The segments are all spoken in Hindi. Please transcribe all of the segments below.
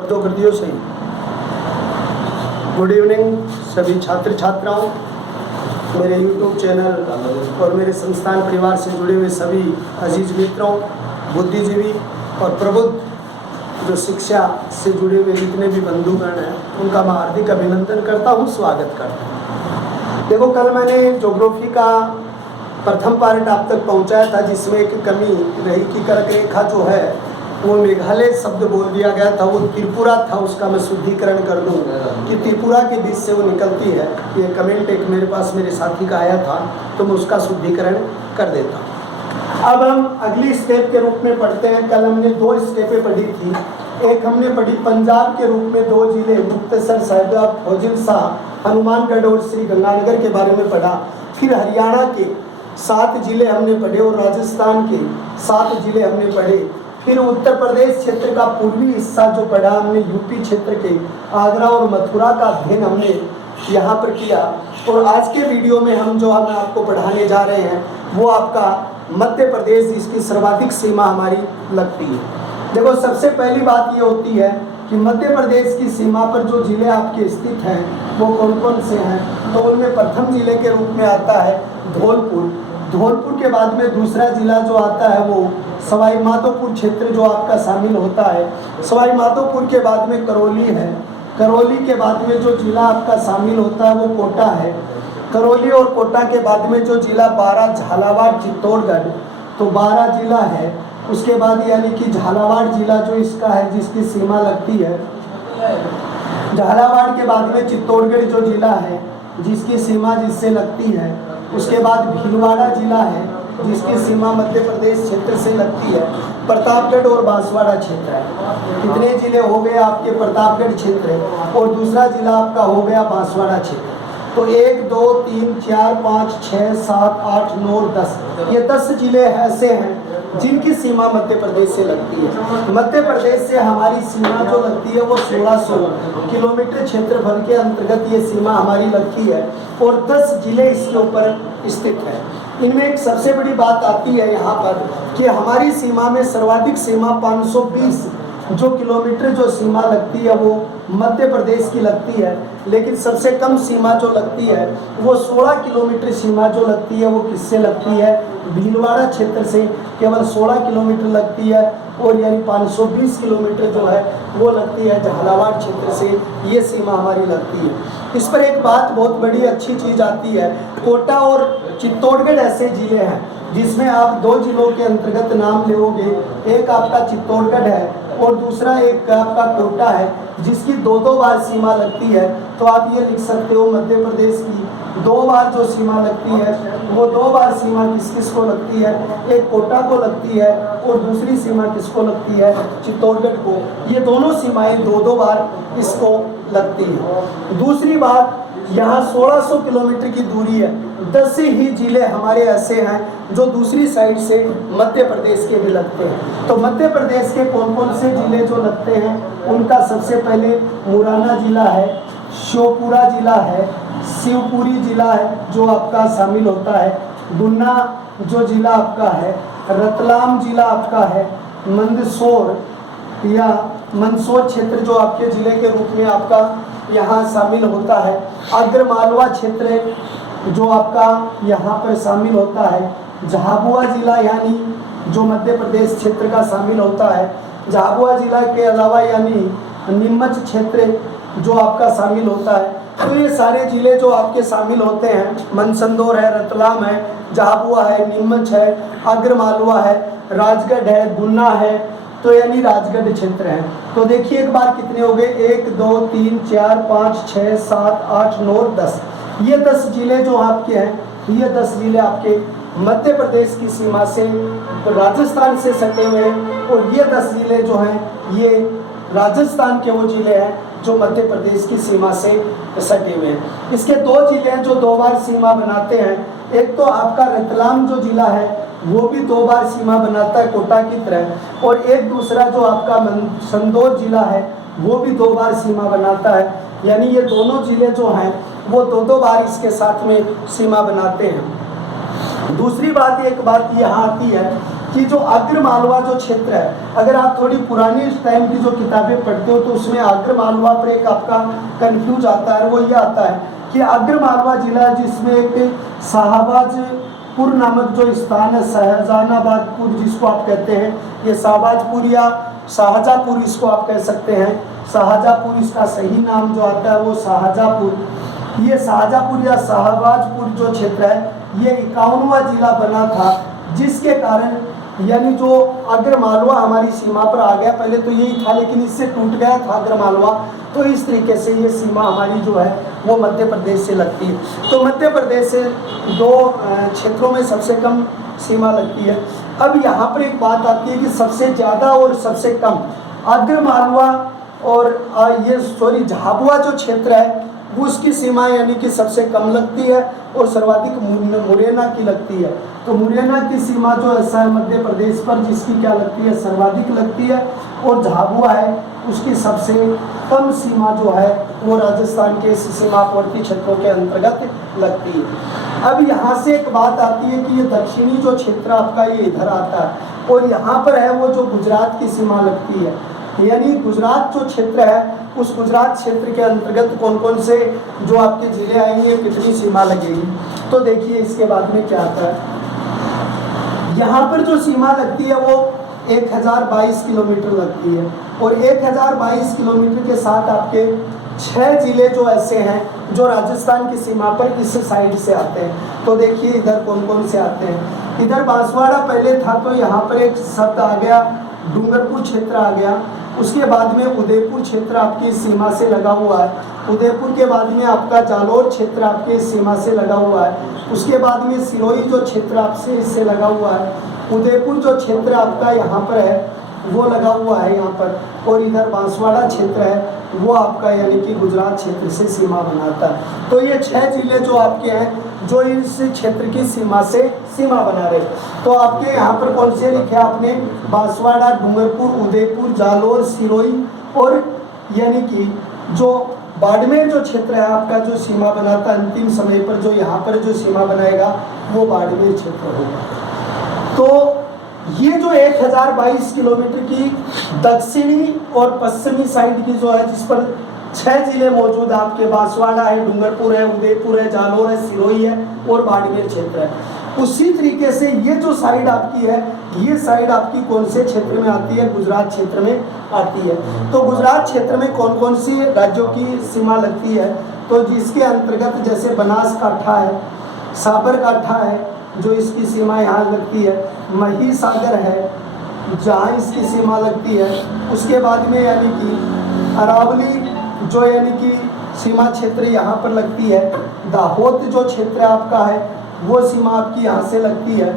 दो कृतियों से गुड इवनिंग सभी छात्र छात्राओं, मेरे यूट्यूब चैनल और मेरे संस्थान परिवार से जुड़े हुए सभी अजीज मित्रों, बुद्धिजीवी और प्रबुद्ध जो शिक्षा से जुड़े हुए जितने भी बंधुगण हैं उनका मैं हार्दिक अभिनंदन करता हूं, स्वागत करता हूं। देखो, कल मैंने ज्योग्राफी का प्रथम पार्ट आप तक पहुंचाया था जिसमें एक कमी रही कि कर्क रेखा जो है वो मेघालय शब्द बोल दिया गया था, वो त्रिपुरा था। उसका मैं शुद्धिकरण कर दूं कि त्रिपुरा के बीच से वो निकलती है। ये कमेंट एक मेरे पास मेरे साथी का आया था, तो मैं उसका शुद्धिकरण कर देता हूँ। अब हम अगली स्टेप के रूप में पढ़ते हैं। कल हमने दो स्टेपें पढ़ी थी। एक हमने पढ़ी पंजाब के रूप में दो जिले मुक्तसर, साहिबजादा, फौजिल शाह, हनुमानगढ़ और श्री गंगानगर के बारे में पढ़ा। फिर हरियाणा के 7 जिले हमने पढ़े और राजस्थान के 7 जिले हमने पढ़े। फिर उत्तर प्रदेश क्षेत्र का पूर्वी हिस्सा जो पढ़ा हमने, यूपी क्षेत्र के आगरा और मथुरा का अध्ययन हमने यहाँ पर किया। और आज के वीडियो में हम जो हम आपको पढ़ाने जा रहे हैं वो आपका मध्य प्रदेश, जिसकी सर्वाधिक सीमा हमारी लगती है। देखो, सबसे पहली बात ये होती है कि मध्य प्रदेश की सीमा पर जो जिले आपके स्थित हैं वो कौन कौन से हैं। तो उनमें प्रथम जिले के रूप में आता है धौलपुर। धौलपुर के बाद में दूसरा जिला जो आता है वो सवाई माधोपुर क्षेत्र जो आपका शामिल होता है। सवाई माधोपुर के बाद में करौली है। करौली के बाद में जो जिला आपका शामिल होता है वो कोटा है। करौली और कोटा के बाद में जो जिला बारा, झालावाड़, चित्तौड़गढ़, तो 12 जिला है। उसके बाद यानी कि झालावाड़ जिला जो इसका है जिसकी सीमा लगती है। झालावाड़ के बाद में चित्तौड़गढ़ जो जिला है जिसकी सीमा जिससे लगती है। उसके बाद भीलवाड़ा जिला है जिसकी सीमा मध्य प्रदेश क्षेत्र से लगती है। प्रतापगढ़ और बांसवाड़ा क्षेत्र है। कितने जिले हो गए आपके? प्रतापगढ़ क्षेत्र और दूसरा जिला आपका हो गया बांसवाड़ा क्षेत्र। तो 1 2 3 4 5 6 7 8 9 10, ये 10 जिले ऐसे हैं जिनकी सीमा मध्य प्रदेश से लगती है। मध्य प्रदेश से हमारी सीमा जो लगती है वो 1600 किलोमीटर क्षेत्रफल के अंतर्गत ये सीमा हमारी लगती है और 10 जिले इसके ऊपर स्थित है। इनमें एक सबसे बड़ी बात आती है यहाँ पर कि हमारी सीमा में सर्वाधिक सीमा 520 जो किलोमीटर जो सीमा लगती है वो मध्य प्रदेश की लगती है, लेकिन सबसे कम सीमा जो लगती है वो 16 किलोमीटर सीमा जो लगती है वो किससे लगती है? भीलवाड़ा क्षेत्र से केवल 16 किलोमीटर लगती है और यानी 520 किलोमीटर जो है वो लगती है झालावाड़ क्षेत्र से। ये सीमा हमारी लगती है। इस पर एक बात बहुत बड़ी अच्छी चीज़ आती है, कोटा और चित्तौड़गढ़ ऐसे जिले हैं जिसमें आप 2 जिलों के अंतर्गत नाम लोगे। एक आपका चित्तौड़गढ़ है और दूसरा एक आपका कोटा है जिसकी 2 बार सीमा लगती है। तो आप ये लिख सकते हो मध्य प्रदेश की 2 बार जो सीमा लगती है वो 2 बार सीमा किस किस को लगती है? एक कोटा को लगती है और दूसरी सीमा किसको लगती है? चित्तौड़गढ़ को। ये दोनों सीमाएं 2 बार इसको लगती है। दूसरी बात, यहाँ 1600 किलोमीटर की दूरी है। 10 ही जिले हमारे ऐसे हैं जो दूसरी साइड से मध्य प्रदेश के भी लगते हैं। तो मध्य प्रदेश के कौन कौन से जिले जो लगते हैं उनका सबसे पहले मुरैना जिला है, श्योपुरा जिला है, शिवपुरी जिला है जो आपका शामिल होता है, गुन्ना जो जिला आपका है, रतलाम जिला आपका है, मंदसौर या मंदसौर क्षेत्र जो आपके जिले के रूप में आपका यहाँ शामिल होता है, आगरमालवा क्षेत्र जो आपका यहाँ पर शामिल होता है, झाबुआ जिला यानी जो मध्य प्रदेश क्षेत्र का शामिल होता है, झाबुआ जिला के अलावा यानी नीमच क्षेत्र जो आपका शामिल होता है। तो ये सारे जिले जो आपके शामिल होते हैं, मनसंदौर है, रतलाम है, झाबुआ है, नीमच है, आगरमालवा है, राजगढ़ है, गुन्ना है, तो यानी राजगढ़ क्षेत्र है। तो देखिए एक बार कितने हो गए? 1 2 3 4 5 6 7 8 9 10। ये 10 जिले जो आपके हैं, ये 10 जिले आपके मध्य प्रदेश की सीमा से राजस्थान से सटे हुए हैं और ये 10 जिले जो हैं ये राजस्थान के वो जिले हैं जो मध्य प्रदेश की सीमा से सटे हुए हैं। इसके 2 जिले हैं जो 2 बार सीमा बनाते हैं। एक तो आपका रतलाम जो जिला है वो भी 2 बार सीमा बनाता है कोटा की तरह, और एक दूसरा जो आपका मंदसौर जिला है वो भी 2 बार सीमा बनाता है। यानी ये दोनों जिले जो हैं वो 2 बार इसके साथ में सीमा बनाते हैं। दूसरी बात, एक बात यहाँ आती है कि जो आग्र मालवा जो क्षेत्र है, अगर आप थोड़ी पुरानी टाइम की जो किताबें पढ़ते हो तो उसमें आग्र मालवा पर एक आपका कंफ्यूज आता है, वो ये आता है कि आग्र मालवा जिला जिसमें एक शाहबाजपुर नामक जो स्थान है, शाहजहानाबादपुर जिसको आप कहते हैं, ये शाहबाजपुर या शाहजहाँपुर इसको आप कह सकते हैं, शाहजहाँपुर इसका सही नाम जो आता है वो शाहजहाँपुर। ये शाहजहाँपुर या शाहबाजपुर जो क्षेत्र है ये 51वां जिला बना था, जिसके कारण यानी जो आग्र मालवा हमारी सीमा पर आ गया, पहले तो यही था लेकिन इससे टूट गया था आग्र मालवा, तो इस तरीके से ये सीमा हमारी जो है वो मध्य प्रदेश से लगती है। तो मध्य प्रदेश से 2 क्षेत्रों में सबसे कम सीमा लगती है। अब यहाँ पर एक बात आती है कि सबसे ज़्यादा और सबसे कम आग्र मालवा और ये झाबुआ जो क्षेत्र है वो उसकी सीमा यानी कि सबसे कम लगती है और सर्वाधिक मुरैना की लगती है। तो मुरैना की सीमा जो है मध्य प्रदेश पर जिसकी क्या लगती है, सर्वाधिक लगती है, और झाबुआ है उसकी सबसे कम सीमा जो है वो राजस्थान के इस सीमावर्ती क्षेत्रों के अंतर्गत लगती है। अब यहाँ से एक बात आती है कि ये दक्षिणी जो क्षेत्र आपका ये इधर आता है और यहाँ पर है वो जो गुजरात की सीमा लगती है, यानी गुजरात जो क्षेत्र है उस गुजरात क्षेत्र के अंतर्गत कौन कौन से जो आपके जिले आएंगे, कितनी सीमा लगेगी। तो देखिए इसके बाद में क्या आता है, यहाँ पर जो सीमा लगती है वो 1022 किलोमीटर लगती है और 1022 किलोमीटर के साथ आपके 6 जिले जो ऐसे हैं जो राजस्थान की सीमा पर इस साइड से आते हैं। तो देखिए इधर कौन कौन से आते हैं। इधर बांसवाड़ा पहले था तो यहाँ पर एक शब्द आ गया, डूंगरपुर क्षेत्र आ गया। उसके बाद में उदयपुर क्षेत्र आपकी सीमा से लगा हुआ है। उदयपुर के बाद में आपका जालोर क्षेत्र आपके सीमा से लगा हुआ है। उसके बाद में सिरोही जो क्षेत्र आपसे इससे लगा हुआ है। उदयपुर जो क्षेत्र आपका यहाँ पर है वो लगा हुआ है यहाँ पर, और इधर बांसवाड़ा क्षेत्र है वो आपका यानी कि गुजरात क्षेत्र से सीमा बनाता है। तो ये 6 जिले जो आपके हैं जो इस क्षेत्र की सीमा से सीमा बना रहे। तो आपके यहाँ पर कौन से लिखे आपने, बांसवाड़ा, डूंगरपुर, उदयपुर, जालोर, सिरोही, और यानी कि जो बाड़मेर जो क्षेत्र है आपका जो सीमा बनाता है अंतिम समय पर, जो यहाँ पर जो सीमा बनाएगा वो बाड़मेर क्षेत्र होगा। तो ये जो 1022 किलोमीटर की दक्षिणी और पश्चिमी साइड की जो है जिस पर 6 जिले मौजूद है आपके, बांसवाड़ा है, डूंगरपुर है, उदयपुर है, जालोर है, सिरोही है और बाड़मेर क्षेत्र है। उसी तरीके से ये जो साइड आपकी है ये साइड आपकी कौन से क्षेत्र में आती है, गुजरात क्षेत्र में आती है। तो गुजरात क्षेत्र में कौन कौन सी राज्यों की सीमा लगती है, तो जिसके अंतर्गत जैसे बनासकांठा है, साबरकांठा है जो इसकी सीमा यहाँ लगती है, महिसागर है जहाँ इसकी सीमा लगती है। उसके बाद में यानी कि अरावली जो यानी कि सीमा क्षेत्र यहाँ पर लगती है। दाहोद जो क्षेत्र आपका है वो सीमा आपकी यहाँ से लगती है।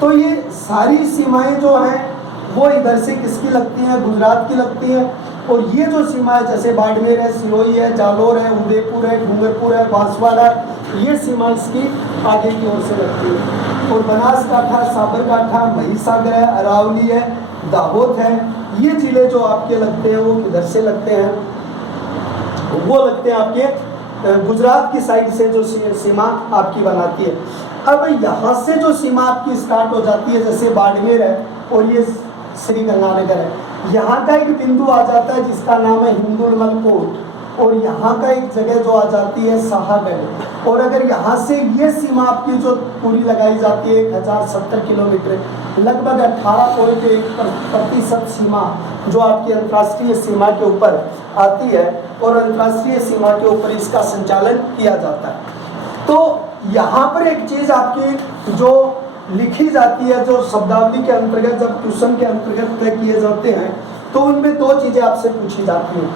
तो ये सारी सीमाएं जो हैं वो इधर से किसकी लगती हैं, गुजरात की लगती हैं। और ये जो सीमा है जैसे बाड़मेर है, सिरोही है, जालोर है, उदयपुर है, डूंगरपुर है, बांसवाड़ा, ये सीमा इसकी आगे की ओर से लगती है। और बनासकांठा, साबरकांठा, महिसागर है, अरावली है, दाहोद है, ये जिले जो आपके लगते हैं वो किधर से लगते हैं, वो लगते हैं आपके गुजरात की साइड से जो सीमा आपकी बनाती है। अब यहाँ से जो सीमा आपकी स्टार्ट हो जाती है जैसे बाड़मेर है और ये श्री गंगानगर है, यहाँ का एक बिंदु आ जाता है जिसका नाम है हिंदुलमल कोट, और यहाँ का एक जगह जो आ जाती है शाहगढ़। और अगर यहाँ से ये सीमा आपकी जो पूरी लगाई जाती है 1070 किलोमीटर, लगभग 18.1% सीमा जो आपकी अंतर्राष्ट्रीय सीमा के ऊपर आती है और अंतर्राष्ट्रीय सीमा के ऊपर इसका संचालन किया जाता है। तो यहाँ पर एक चीज़ आपकी जो लिखी जाती है, जो शब्दावली के अंतर्गत जब ट्यूशन के अंतर्गत तय किए जाते हैं तो उनमें 2 चीज़ें आपसे पूछी जाती हैं।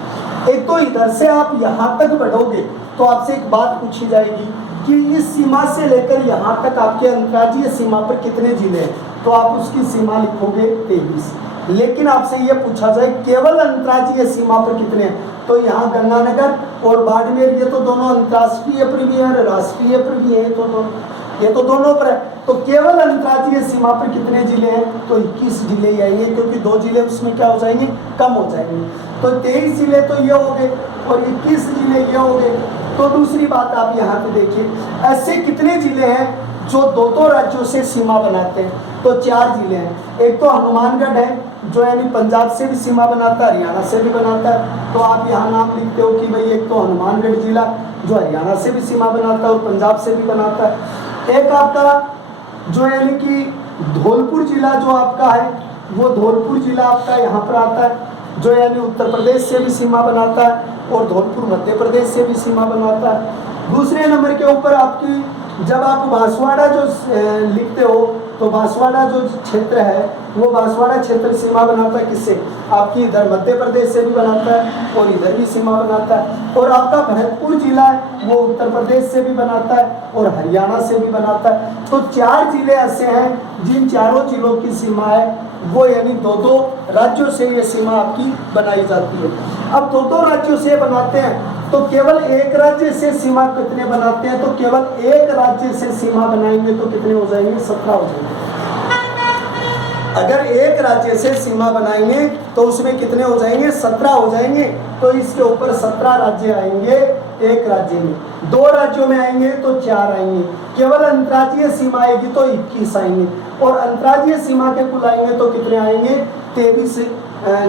एक तो इधर से आप यहाँ तक बढ़ोगे तो आपसे एक बात पूछी जाएगी कि इस सीमा से लेकर यहाँ तक आपके अंतर्राज्यीय सीमा पर कितने जिले हैं, तो आप उसकी सीमा लिखोगे 23। लेकिन आपसे ये पूछा जाए केवल अंतर्राज्यीय सीमा पर कितने हैं, तो यहाँ गंगानगर और बाड़मेर ये तो दोनों अंतर्राष्ट्रीय पर भी हैं, राष्ट्रीय पर भी है, ये तो दोनों पर है। तो केवल अंतर्राज्यीय सीमा पर कितने जिले हैं, तो 21 जिले ही आएंगे, क्योंकि 2 जिले उसमें क्या हो जाएंगे, कम हो जाएंगे। तो 23 जिले तो ये हो गए और 21 जिले ये हो गए। तो दूसरी बात आप यहाँ पे देखिए, ऐसे कितने जिले हैं जो दो दो राज्यों से सीमा बनाते हैं, तो 4 जिले हैं। एक तो हनुमानगढ़ है जो यानी पंजाब से भी सीमा बनाता है, हरियाणा से भी बनाता है। तो आप यहाँ नाम लिखते हो कि भाई एक तो हनुमानगढ़ जिला जो हरियाणा से भी सीमा बनाता है और पंजाब से भी बनाता है। एक आपका जो यानी कि धौलपुर जिला जो आपका है, वो धौलपुर जिला आपका यहाँ पर आता है जो यानी उत्तर प्रदेश से भी सीमा बनाता है और धौलपुर मध्य प्रदेश से भी सीमा बनाता है। दूसरे नंबर के ऊपर आपकी जब आप बांसवाड़ा जो लिखते हो, तो बांसवाड़ा जो क्षेत्र है वो बांसवाड़ा क्षेत्र सीमा बनाता है किससे? आपकी इधर मध्य प्रदेश से भी बनाता है और इधर भी सीमा बनाता है। और आपका भरतपुर जिला है वो उत्तर प्रदेश से भी बनाता है और हरियाणा से भी बनाता है। तो 4 जिले ऐसे हैं जिन चारों जिलों की सीमा है वो यानी दो दो राज्यों से ये सीमा आपकी बनाई जाती है। अब दो दो राज्यों से बनाते हैं तो केवल एक राज्य से सीमा कितने बनाते हैं? तो केवल एक राज्य से सीमा बनाएंगे तो कितने हो जाएंगे? 17 हो जाएंगे। अगर एक राज्य से सीमा बनाएंगे तो उसमें कितने हो जाएंगे? 17 हो जाएंगे। तो इसके ऊपर 17 राज्य आएंगे एक राज्य में। 2 राज्यों में आएंगे तो 4 आएंगे। केवल अंतर्राज्यीय सीमा आएगी तो 21 आएंगे और अंतर्राज्यीय सीमा के कुल आएंगे तो कितने आएंगे? 23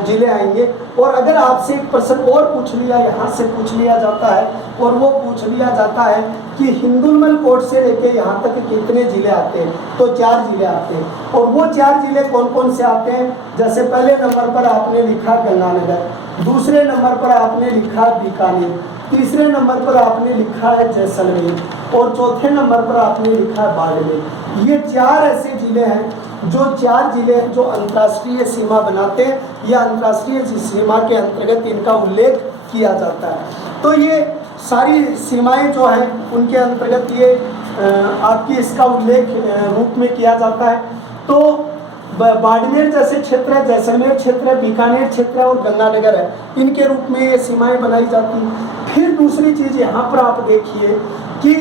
जिले आएंगे। और अगर आपसे एक प्रश्न और पूछ लिया, यहाँ से पूछ लिया जाता है और वो पूछ लिया जाता है कि हिंदुलमल कोट से लेके यहाँ तक कितने जिले आते हैं? तो 4 जिले आते हैं। और वो 4 जिले कौन कौन से आते हैं? जैसे पहले नंबर पर आपने लिखा गंगानगर, दूसरे नंबर पर आपने लिखा बीकानेर, तीसरे नंबर पर आपने लिखा है जैसलमेर और चौथे नंबर पर आपने लिखा है बाड़मेर। ये 4 ऐसे जिले हैं जो 4 जिले हैं जो अंतर्राष्ट्रीय सीमा बनाते हैं या अंतर्राष्ट्रीय सीमा के अंतर्गत इनका उल्लेख किया जाता है। तो ये सारी सीमाएं जो हैं उनके अंतर्गत ये आपकी इसका उल्लेख रूप में किया जाता है। तो बाड़मेर जैसे क्षेत्र है, जैसलमेर क्षेत्र है, बीकानेर क्षेत्र है और गंगानगर है, इनके रूप में ये सीमाएं बनाई जाती हैं। फिर दूसरी चीज़ यहाँ पर आप देखिए कि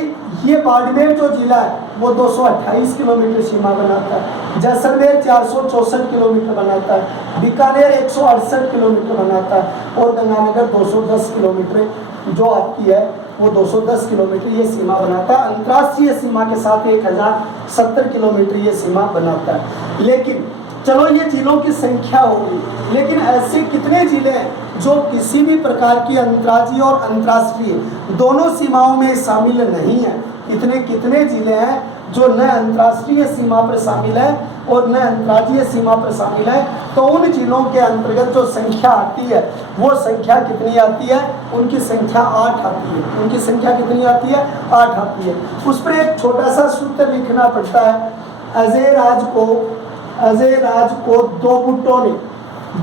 ये बाड़मेर जो जिला है वो 228 किलोमीटर सीमा बनाता है, जैसलमेर 464 किलोमीटर बनाता है, बीकानेर 168 किलोमीटर बनाता है और गंगानगर 210 किलोमीटर जो आपकी है वो 210 किलोमीटर ये सीमा बनाता है। अंतर्राष्ट्रीय सीमा के साथ 1070 किलोमीटर ये सीमा बनाता है। लेकिन चलो ये जिलों की संख्या होगी, लेकिन ऐसे कितने जिले हैं जो किसी भी प्रकार की अंतर्राज्यीय और अंतर्राष्ट्रीय दोनों सीमाओं में शामिल नहीं है? इतने कितने जिले हैं जो न अंतर्राष्ट्रीय सीमा पर शामिल है और न अंतर्राज्यीय सीमा पर शामिल है? तो उन जिलों के अंतर्गत जो संख्या आती है वो संख्या कितनी आती है? उनकी संख्या 8 आती है। उनकी संख्या कितनी आती है? 8 आती है। उस पर एक छोटा सा सूत्र लिखना पड़ता है। अजय राज को 2 बुट्टों ने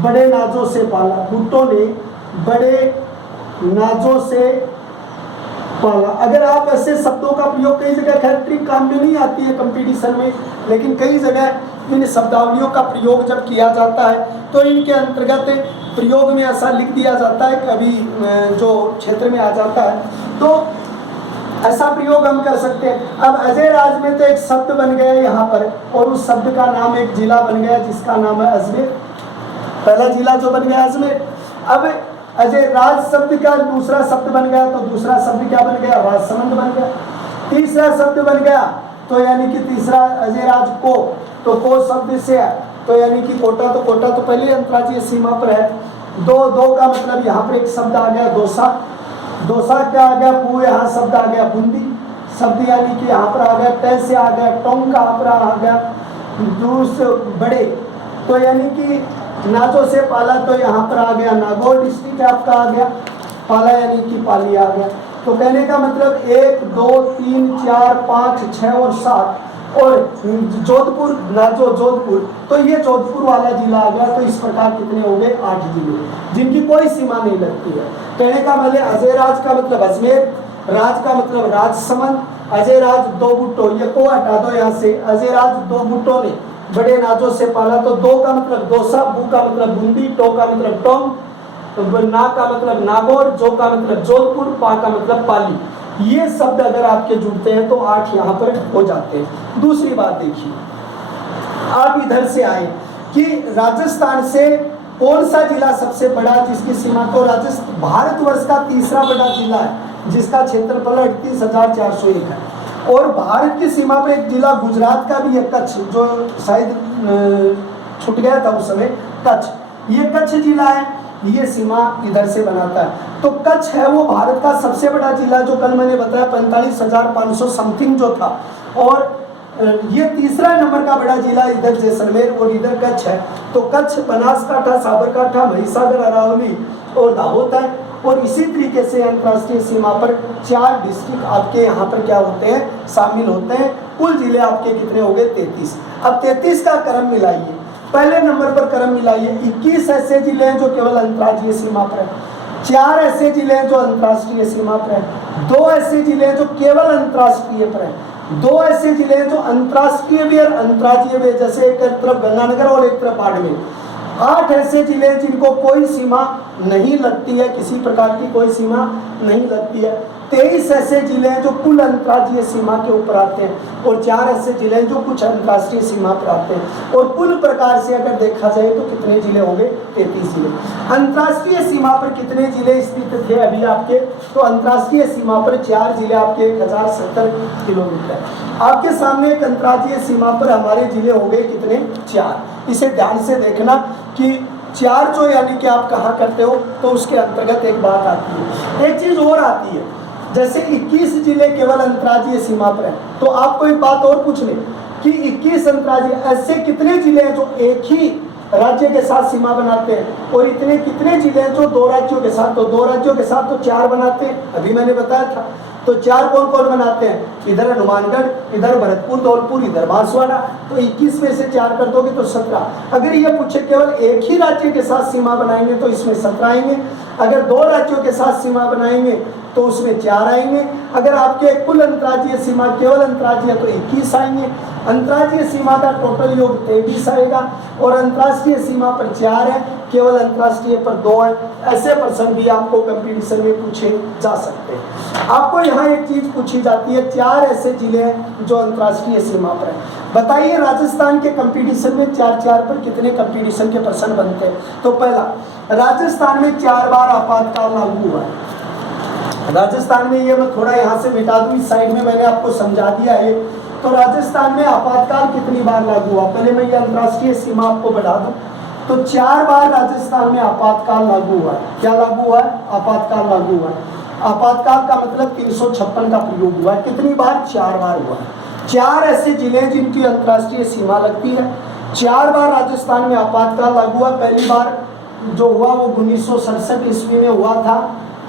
बड़े नाजों से पाला। बुट्टों ने बड़े नाजों से पाला। अगर आप ऐसे शब्दों का प्रयोग कई जगह खैर ट्रिक काम में नहीं आती है कंपटीशन में, लेकिन कई जगह इन शब्दावलियों का प्रयोग जब किया जाता है तो इनके अंतर्गत प्रयोग में ऐसा लिख दिया जाता है, कभी जो क्षेत्र में आ जाता है तो ऐसा प्रयोग हम कर सकते हैं। अब अजय राज में तो एक शब्द बन गया यहाँ पर और उस शब्द का नाम एक जिला बन गया जिसका नाम है अजमेर। पहला जिला जो बन गया अजमेर। अब अजय राज शब्द का दूसरा शब्द बन गया तो दूसरा शब्द क्या बन गया? राजसमंद बन गया। तीसरा शब्द बन गया तो यानी कि तीसरा अजय राज को, तो को शब्द से है तो यानी कि कोटा, तो कोटा तो पहले अंतर्राज्यीय सीमा पर है। दो का मतलब यहाँ पर एक शब्द आ गया दोसा, दोसा क्या आ गया? पू, यहाँ शब्द आ गया बूंदी शब्द यानी कि यहाँ पर आ गया। टै से आ गया टोंग का यहाँ पर आ गया। दूर से बड़े तो यानी कि नाजों से पाला तो यहाँ पर आ गया नागौर डिस्ट्रिक्ट आपका आ गया। पाला यानी कि पाली आ गया। तो कहने का मतलब 1 2 3 4 5 6 और 7 और जोधपुर नाजो जोधपुर, तो ये जोधपुर वाला जिला आ गया। तो इस प्रकार कितने हो गए? 8 जिले जिनकी कोई सीमा नहीं लगती है। कहने का मतलब अजय राज का मतलब अजमेर, राज का मतलब राजसमंद, अजय राज 2 बुट्टों, ये को हटा दो यहाँ से। अजय राज 2 बुट्टों ने बड़े नाजों से पाला तो 2 का मतलब दोसा, बू का मतलब बूंदी, टो का मतलब टोंग, ना का मतलब नागौर, जो का मतलब जोधपुर, पा का मतलब पाली। ये शब्द अगर आपके जुड़ते हैं तो 8 यहाँ पर हो जाते हैं। दूसरी बात देखिए, आप इधर से आए कि राजस्थान से कौन सा जिला सबसे बड़ा जिसकी सीमा, तो राजस्थान भारतवर्ष का तीसरा बड़ा जिला है जिसका क्षेत्रफल 38,401 है। और भारत की सीमा पर एक जिला गुजरात का भी है, कच्छ, जो शायद छूट गया था उस समय, कच्छ, ये कच्छ जिला है, ये सीमा इधर से बनाता है। तो कच्छ है वो भारत का सबसे बड़ा जिला, जो कल मैंने बताया 45,500 समथिंग जो था, और ये तीसरा नंबर का बड़ा जिला इधर जैसलमेर और इधर कच्छ है। तो कच्छ, बनासकांठा, साबरकांठा, महिसागर, अरावली और दाहोद है। और इसी तरीके से अंतर्राष्ट्रीय सीमा पर 4 डिस्ट्रिक्ट आपके यहाँ पर क्या होते हैं, शामिल होते हैं। कुल जिले आपके कितने हो गए, 33। अब 33 का क्रम मिलाइए। पहले नंबर पर क्रम मिलाइए, 21 ऐसे जिले हैं जो केवल अंतर्राज्यीय सीमा पर है, 4 ऐसे जिले हैं जो अंतर्राष्ट्रीय सीमा पर है, 2 ऐसे जिले हैं जो केवल अंतर्राष्ट्रीय पर है, 2 ऐसे जिले हैं जो अंतर्राष्ट्रीय भी और अंतर्राज्यीय भी, जैसे एक तरफ गंगानगर और एक तरफ बाड़मेर। 8 ऐसे जिले हैं जिनको कोई सीमा नहीं लगती है, किसी प्रकार की कोई सीमा नहीं लगती है। 23 ऐसे जिले हैं जो कुल अंतर्राज्यीय सीमा के ऊपर आते हैं, और 4 ऐसे जिले हैं जो कुछ अंतर्राष्ट्रीय सीमा पर आते हैं। और कुल प्रकार से अगर देखा जाए तो कितने जिले हो गए, 33 जिले। अंतर्राष्ट्रीय सीमा पर कितने जिले स्थित थे अभी आपके, तो अंतर्राष्ट्रीय सीमा पर 4 जिले आपके 1070 किलोमीटर। आपके सामने एक अंतर्राज्यीय सीमा पर हमारे जिले हो गए कितने, 4। इसे ध्यान से देखना कि 4 जो यानी कि आप कहाँ करते हो, तो उसके अंतर्गत एक बात आती है। एक चीज और आती है, जैसे 21 जिले केवल अंतर्राज्यीय सीमा पर हैं, तो आपको एक बात और पूछ ले कि 21 अंतर्राज्यीय, ऐसे कितने जिले हैं जो एक ही राज्य के साथ सीमा बनाते हैं, और इतने कितने जिले हैं जो 2 राज्यों के साथ, तो 2 राज्यों के साथ तो 4 बनाते हैं, अभी मैंने बताया था। तो 4 कौन कौन बनाते हैं, इधर हनुमानगढ़, इधर भरतपुर, धौलपुर, इधर बांसवाड़ा। तो 21 में से 4 कर दोगे तो 17। अगर ये पूछे केवल एक ही राज्य के साथ सीमा बनाएंगे तो इसमें 17 आएंगे, अगर 2 राज्यों के साथ सीमा बनाएंगे तो उसमें 4 आएंगे, अगर आपके कुल अंतर्राज्यीय सीमा केवल अंतर्राज्यीय तो 21 आएंगे, अंतर्राज्यीय सीमा का टोटल योग 23 आएगा, और अंतर्राष्ट्रीय सीमा पर 4 है, केवल अंतर्राष्ट्रीय पर 2 है। ऐसे प्रश्न भी आपको कंपटीशन में पूछे जा सकते हैं। आपको यहाँ एक चीज पूछी जाती है, 4 ऐसे जिले हैं जो अंतर्राष्ट्रीय सीमा पर है। बताइए राजस्थान के कंपटीशन में 4 पर कितने कंपटीशन के प्रश्न बनते हैं। तो पहला, राजस्थान में 4 बार आपातकाल लागू हुआ है। राजस्थान में, ये मैं थोड़ा यहाँ से मिटा दूँ, इस साइड में मैंने आपको समझा दिया है। तो राजस्थान में आपातकाल कितनी बार लागू हुआ, पहले मैं ये अंतर्राष्ट्रीय सीमा आपको बढ़ा दूं। तो 4 बार राजस्थान में आपातकाल लागू हुआ है। क्या लागू हुआ है, आपातकाल लागू हुआ है। आपातकाल का मतलब 356 का प्रयोग हुआ है। कितनी बार, 4 बार हुआ है। 4 ऐसे जिले जिनकी अंतर्राष्ट्रीय सीमा लगती है, 4 बार राजस्थान में आपातकाल लागू हुआ। पहली बार जो हुआ वो 1967 ईस्वी में हुआ था।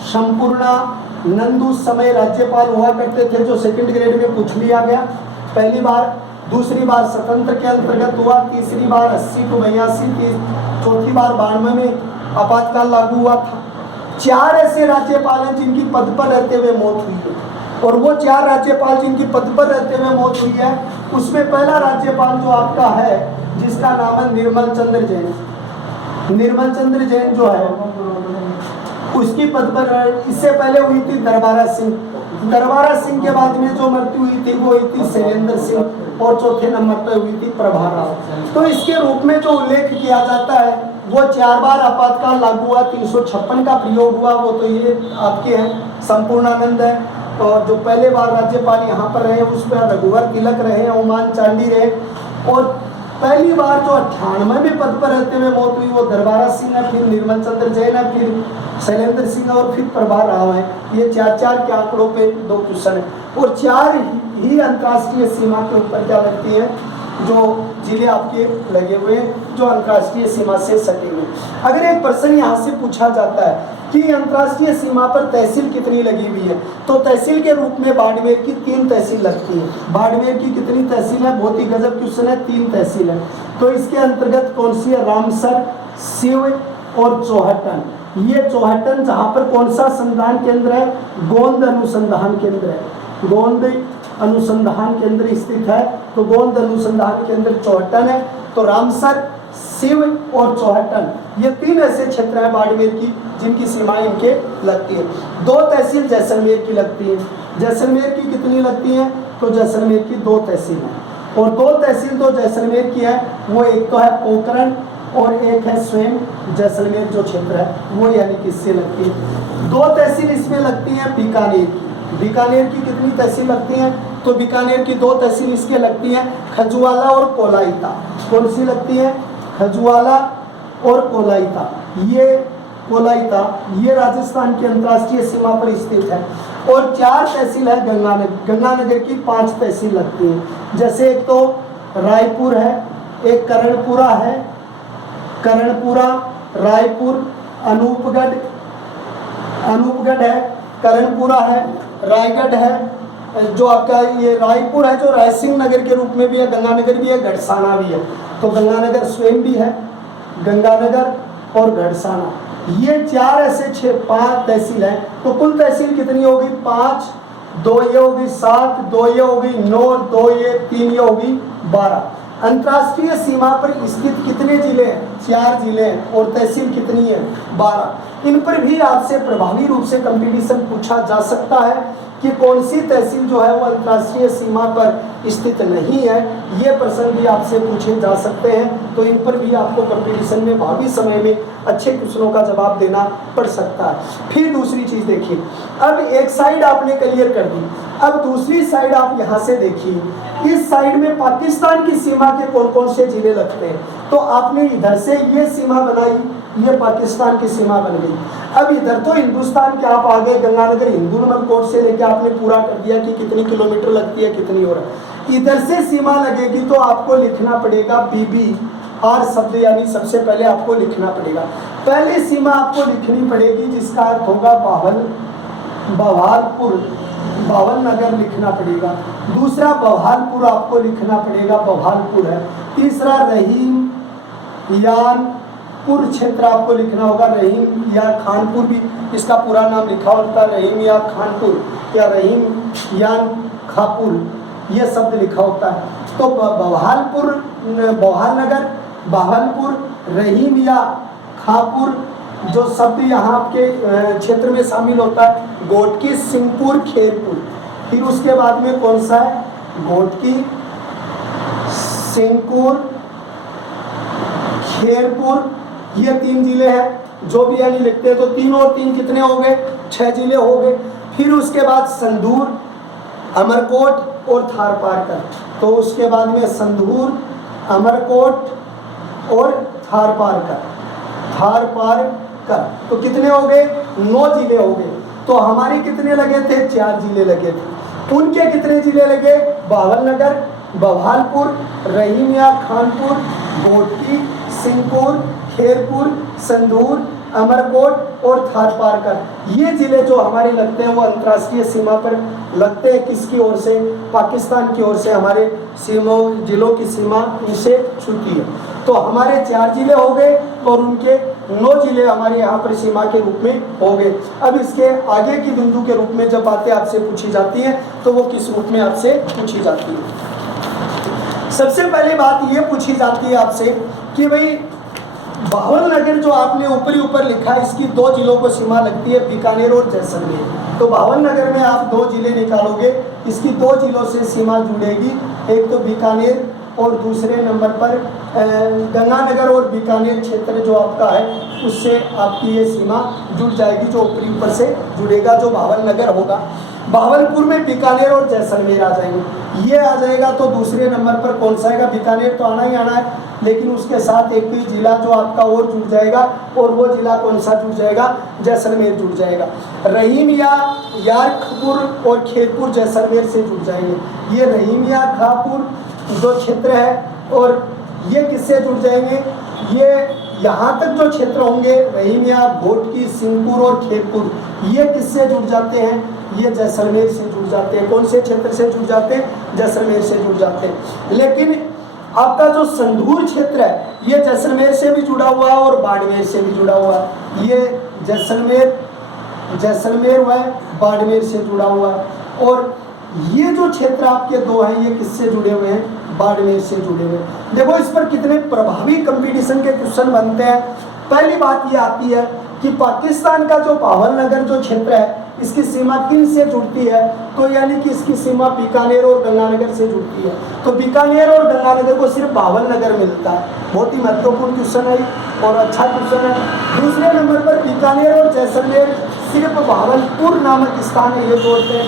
संपूर्णा नंद उस समय राज्यपाल हुआ करते थे, जो सेकंड ग्रेड में पूछ लिया गया पहली बार। दूसरी बार स्वतंत्र के अंतर्गत हुआ, तीसरी बार 80 to 82, चौथी बार 92 में आपातकाल लागू हुआ था। 4 ऐसे राज्यपाल हैं जिनकी पद पर रहते हुए मौत हुई है, और वो 4 राज्यपाल जिनकी पद पर रहते हुए मौत हुई है, उसमें पहला राज्यपाल जो आपका है, जिसका नाम है निर्मल चंद्र जैन। निर्मल चंद्र जैन जो है उसकी पद पर, इससे पहले हुई थी दरबारा सिंह। दरबारा सिंह के बाद में जो मृत्यु हुई थी वो हुई थी शैलेंद्र सिंह, और चौथे नंबर पर हुई थी प्रभा राव। तो इसके रूप में जो उल्लेख किया जाता है वो 4 बार आपातकाल लागू हुआ, 356 का प्रयोग हुआ। वो तो ये आपके हैं संपूर्णानंद है, और जो पहले बार राज्यपाल यहाँ पर रहे उस पर रघुवर तिलक रहे, ओमान चांडी रहे। और पहली बार जो 98 में पद पर रहते हुए मौत हुई वो दरबारा सिंह है, फिर निर्मल चंद्र जैन है, फिर शैलेंद्र सिंह और फिर प्रभा राव है। ये 4 के आंकड़ों पे 2 क्वेश्चन है, और 4 ही अंतर्राष्ट्रीय सीमा के ऊपर क्या लगती है, जो जिले आपके लगे हुए हैं जो अंतर्राष्ट्रीय सीमा से सटे हुए। अगर एक प्रश्न यहाँ से पूछा जाता है कि अंतर्राष्ट्रीय सीमा पर तहसील कितनी लगी हुई है, तो तहसील के रूप में बाड़मेर की 3 तहसील लगती है। बाड़मेर की कितनी तहसील है, बहुत ही गजब क्वेश्चन है, 3 तहसील है। तो इसके अंतर्गत कौन सी है, रामसर, शिव और चौहटन। ये चौहटन जहाँ पर कौन सा संधान केंद्र है, गोंद अनुसंधान केंद्र है। गोंद अनुसंधान केंद्र स्थित है, तो गोंद अनुसंधान केंद्र चौहटन है। तो रामसर, शिव और चौहटन, ये 3 ऐसे क्षेत्र हैं बाड़मेर की जिनकी सीमाएं इनके लगती है। 2 तहसील जैसलमेर की लगती है। जैसलमेर की कितनी लगती है, तो जैसलमेर की 2 तहसील हैं, और 2 तहसील तो जैसलमेर की है, वो एक तो है पोखरण और एक है स्वयं जैसलमेर जो क्षेत्र है वो, यानी किससे लगती है। 2 तहसील इसमें लगती हैं बीकानेर की। बीकानेर की कितनी तहसील लगती हैं, तो बीकानेर की 2 तहसील इसके लगती हैं, खजुवाला और कोलाइता। कौन सी लगती है? खजुवाला और कोलाइता। ये कोलाइता ये राजस्थान की अंतर्राष्ट्रीय सीमा पर स्थित है। और 4 तहसील है गंगानगर। गंगानगर की 5 तहसील लगती हैं। जैसे एक तो रायपुर है, एक करणपुरा है, करणपुरा, रायपुर, अनूपगढ़ है, करणपुरा है, रायगढ़ है, जो आपका ये रायपुर है जो रायसिंह नगर के रूप में भी है, गंगानगर भी है, गढ़साना भी है। तो गंगानगर स्वयं भी है, गंगानगर और गढ़साना, ये 4 ऐसे 5 तहसील हैं। तो कुल तहसील कितनी होगी? 5, 2 ये होगी 7, 2 ये होगी 9, 2 ये 3 ये होगी 12। अंतर्राष्ट्रीय सीमा पर स्थित कितने जिले हैं? 4 जिले हैं। और तहसील कितनी है? 12। इन पर भी आपसे प्रभावी रूप से कंपटीशन पूछा जा सकता है कि कौन सी तहसील जो है वो अंतर्राष्ट्रीय सीमा पर स्थित नहीं है। ये प्रश्न भी आपसे पूछे जा सकते हैं। तो इन पर भी आपको कंपटीशन में भावी समय में अच्छे क्वेश्चनों का जवाब देना पड़ सकता है। फिर दूसरी चीज़ देखिए, अब एक साइड आपने क्लियर कर दी, अब दूसरी साइड आप यहाँ से देखिए, इस साइड में पाकिस्तान की सीमा के कौन कौन से जिले लगते हैं। तो आपने इधर से ये सीमा बनाई, ये पाकिस्तान की सीमा बन गई। अब इधर तो हिंदुस्तान के आप आ गए, गंगानगर हिंदू नंबर कोड से लेके आपने पूरा कर दिया कि कितनी किलोमीटर लगती है, कितनी हो रहा है। इधर से सीमा लगेगी तो आपको लिखना पड़ेगा BBR शब्द, यानी सबसे पहले आपको लिखना पड़ेगा। पहले सीमा आपको लिखनी पड़ेगी जिसका अर्थ होगा बहालपुर, बावल नगर लिखना पड़ेगा। दूसरा बहालपुर आपको लिखना पड़ेगा, बहालपुर है। तीसरा रहीम यानपुर क्षेत्र आपको लिखना होगा, रहीम या खानपुर भी इसका पूरा नाम लिखा होता है, रहीम या खानपुर या रहीम यान खापुर, ये शब्द लिखा होता है। तो बहालपुर, बहालनगर, बहालपुर, रहीम या खापुर जो शब्द यहाँ आपके क्षेत्र में शामिल होता है, घोटकी, सिंहपुर, खेरपुर। फिर उसके बाद में कौन सा है? घोटकी, सिंहपुर, खेरपुर, ये 3 जिले हैं जो भी यानी लिखते हैं। तो 3 और 3 कितने हो गए? 6 जिले हो गए। फिर उसके बाद संदूर, अमरकोट और थारपारकर। तो उसके बाद में संदूर, अमरकोट और थारपारकर, तो कितने हो गए? 9 जिले हो गए। तो हमारे कितने लगे थे? 4 जिले लगे थे। उनके कितने जिले लगे? बहावलनगर, बहालपुर, रहीमिया, खानपुर, घोटकी, सिंहपुर, खेरपुर, संदूर, अमरकोट और थारपारकर। ये जिले जो हमारे लगते हैं वो अंतर्राष्ट्रीय सीमा पर लगते हैं। किसकी ओर से? पाकिस्तान की ओर से हमारे जिलों की सीमा इनसे छूती है। तो हमारे 4 जिले हो गए और उनके 9 जिले हमारे यहाँ पर सीमा के रूप में हो गए। अब इसके आगे की बिंदु के रूप में जब बातें आपसे पूछी जाती हैं तो वो किस रूप में आपसे पूछी जाती है? सबसे पहली बात ये पूछी जाती है आपसे कि भाई बहावलनगर जो आपने ऊपर लिखा है, इसकी 2 जिलों को सीमा लगती है, बीकानेर और जैसलमेर। तो बहावलनगर में आप 2 जिले निकालोगे, इसकी 2 जिलों से सीमा जुड़ेगी, एक तो बीकानेर और दूसरे नंबर पर गंगानगर और बीकानेर क्षेत्र जो आपका है उससे आपकी ये सीमा जुड़ जाएगी, जो ऊपर से जुड़ेगा, जो बहावलनगर होगा। बहावलपुर में बीकानेर और जैसलमेर आ जाएंगे, ये आ जाएगा। तो दूसरे नंबर पर कौन सा आएगा? बीकानेर तो आना ही आना है, लेकिन उसके साथ एक भी जिला जो आपका और जुड़ जाएगा, और वो जिला कौन सा जुड़ जाएगा? जैसलमेर जुड़ जाएगा। रहीम या यारखपुर और खेरपुर जैसलमेर से जुड़ जाएंगे। ये रहीम या खापुर जो क्षेत्र है और ये किससे जुड़ जाएंगे? ये यहाँ तक जो क्षेत्र होंगे रहीम या घोटकी, सिंहपुर और खेरपुर, ये किससे जुड़ जाते हैं? ये जैसलमेर से जुड़ जाते हैं। कौन से क्षेत्र से जुड़ जाते हैं? जैसलमेर से जुड़ जाते हैं। लेकिन आपका जो संदूर क्षेत्र है ये जैसलमेर से भी जुड़ा हुआ है और बाड़मेर से भी जुड़ा हुआ है। ये जैसलमेर व बाड़मेर से जुड़ा हुआ है। और ये जो क्षेत्र आपके 2 हैं ये किससे जुड़े हुए हैं? बाड़मेर से जुड़े हुए हैं। देखो इस पर कितने प्रभावी कंपटीशन के क्वेश्चन बनते हैं। पहली बात ये आती है कि पाकिस्तान का जो बहावलनगर जो क्षेत्र है इसकी सीमा किन से जुड़ती है? तो यानी कि इसकी सीमा बीकानेर और गंगानगर से जुड़ती है। तो बीकानेर और गंगानगर को सिर्फ बहावलनगर मिलता है। बहुत ही महत्वपूर्ण क्वेश्चन है और अच्छा क्वेश्चन है। दूसरे नंबर पर बीकानेर और जैसलमेर सिर्फ बहावलपुर नामक स्थान है, ये जोड़ते हैं।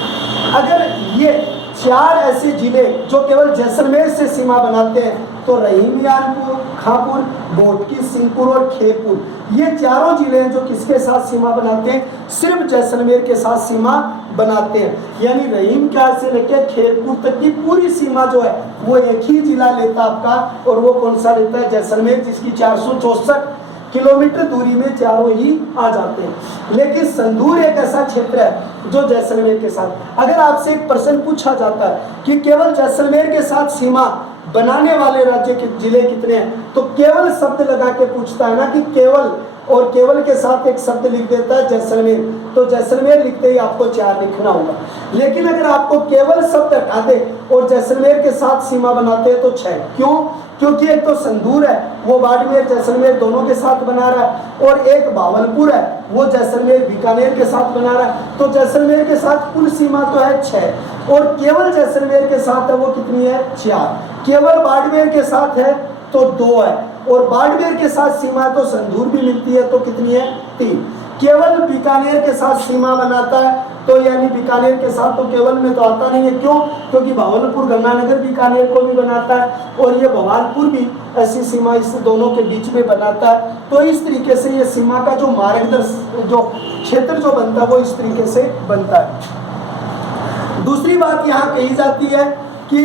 अगर ये 4 ऐसे जिले जो केवल जैसलमेर से सीमा बनाते हैं, तो रहीमियानपुर, खापुर, बोटकी, सिंहपुर और खेरपुर, ये चारों जिले हैं जो किसके साथ सीमा बनाते हैं, सिर्फ जैसलमेर के साथ सीमा बनाते हैं। यानी रहीम क्या से लेकर खेरपुर तक की पूरी सीमा जो है वो एक ही जिला लेता आपका, और वो कौन सा लेता है, जैसलमेर, जिसकी 464 किलोमीटर दूरी में चारों ही आ जाते हैं। लेकिन संदूर एक ऐसा क्षेत्र है जो जैसलमेर के साथ, अगर आपसे एक प्रश्न पूछा जाता है कि केवल जैसलमेर के साथ सीमा बनाने वाले राज्य के जिले कितने हैं, तो केवल शब्द लगा के पूछता है ना कि केवल, और केवल के साथ एक शब्द लिख देता है जैसलमेर, तो जैसलमेर लिखते ही आपको 4 लिखना होगा। लेकिन अगर आपको केवल शब्द हटा दे और जैसलमेर के साथ सीमा बनाते हैं तो 6। क्यों? क्योंकि एक तो संदूर है, वो बाड़मेर जैसलमेर दोनों के साथ बना रहा है, और एक भावलपुर है, वो जैसलमेर बीकानेर के साथ बना रहा है। तो जैसलमेर के साथ कुल सीमा तो है 6, और केवल जैसलमेर के साथ है वो कितनी है, 4। केवल बाड़मेर के साथ है तो 2 है, और बाड़मेर के साथ सीमा तो संदूर भी मिलती है तो कितनी है, 3। केवल बीकानेर के साथ सीमा बनाता है, तो यानी बीकानेर के साथ तो केवल में तो आता नहीं है। क्यों? क्योंकि भावलपुर गंगानगर बीकानेर को भी बनाता है, और ये भवालपुर भी ऐसी सीमा इस दोनों के बीच में बनाता है। तो इस तरीके से ये सीमा का जो मार्गदर्शन, जो क्षेत्र जो बनता है वो इस तरीके से बनता है। दूसरी बात यहाँ कही जाती है कि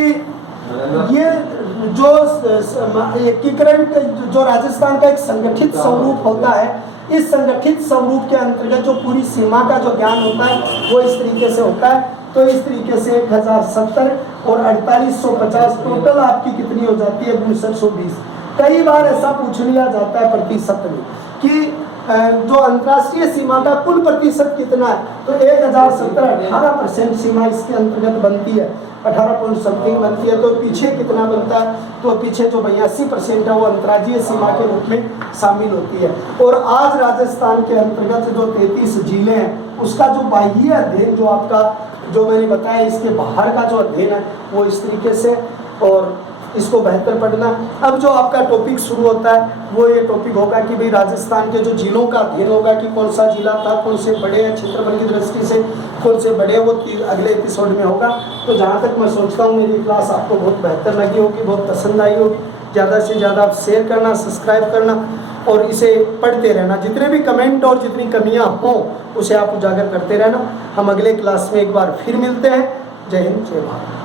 ये जो एकीकरण जो राजस्थान का एक संगठित स्वरूप होता है, इस संगठित स्वरूप के अंतर्गत जो पूरी सीमा का जो ज्ञान होता है वो इस तरीके से होता है। तो इस तरीके से 1070 और 4850 टोटल आपकी कितनी हो जाती है, 6220। कई बार ऐसा पूछ लिया जाता है प्रतिशत में कि जो अंतर्राष्ट्रीय सीमा का कुल प्रतिशत कितना है, तो 1070 18% सीमा इसके अंतर्गत बनती है, 18 पॉइंट समथिंग बनती है। तो पीछे कितना बनता है, तो पीछे जो 82% है वो अंतर्राज्यीय सीमा के रूप में शामिल होती है। और आज राजस्थान के अंतर्गत जो 33 जिले हैं उसका जो बाह्य अध्ययन जो आपका जो मैंने बताया, इसके बाहर का जो अध्ययन है वो इस तरीके से, और इसको बेहतर पढ़ना। अब जो आपका टॉपिक शुरू होता है वो ये टॉपिक होगा कि भाई राजस्थान के जो जिलों का अध्ययन होगा कि कौन सा जिला था, कौन से बड़े हैं क्षेत्रफल की दृष्टि से, कौन से बड़े, वो अगले एपिसोड में होगा। तो जहाँ तक मैं सोचता हूँ मेरी क्लास आपको बहुत बेहतर लगी होगी, बहुत पसंद आई होगी। ज़्यादा से ज़्यादा आप शेयर करना, सब्सक्राइब करना और इसे पढ़ते रहना। जितने भी कमेंट और जितनी कमियाँ हों उसे आप उजागर करते रहना। हम अगले क्लास में एक बार फिर मिलते हैं। जय हिंद, जय भारत।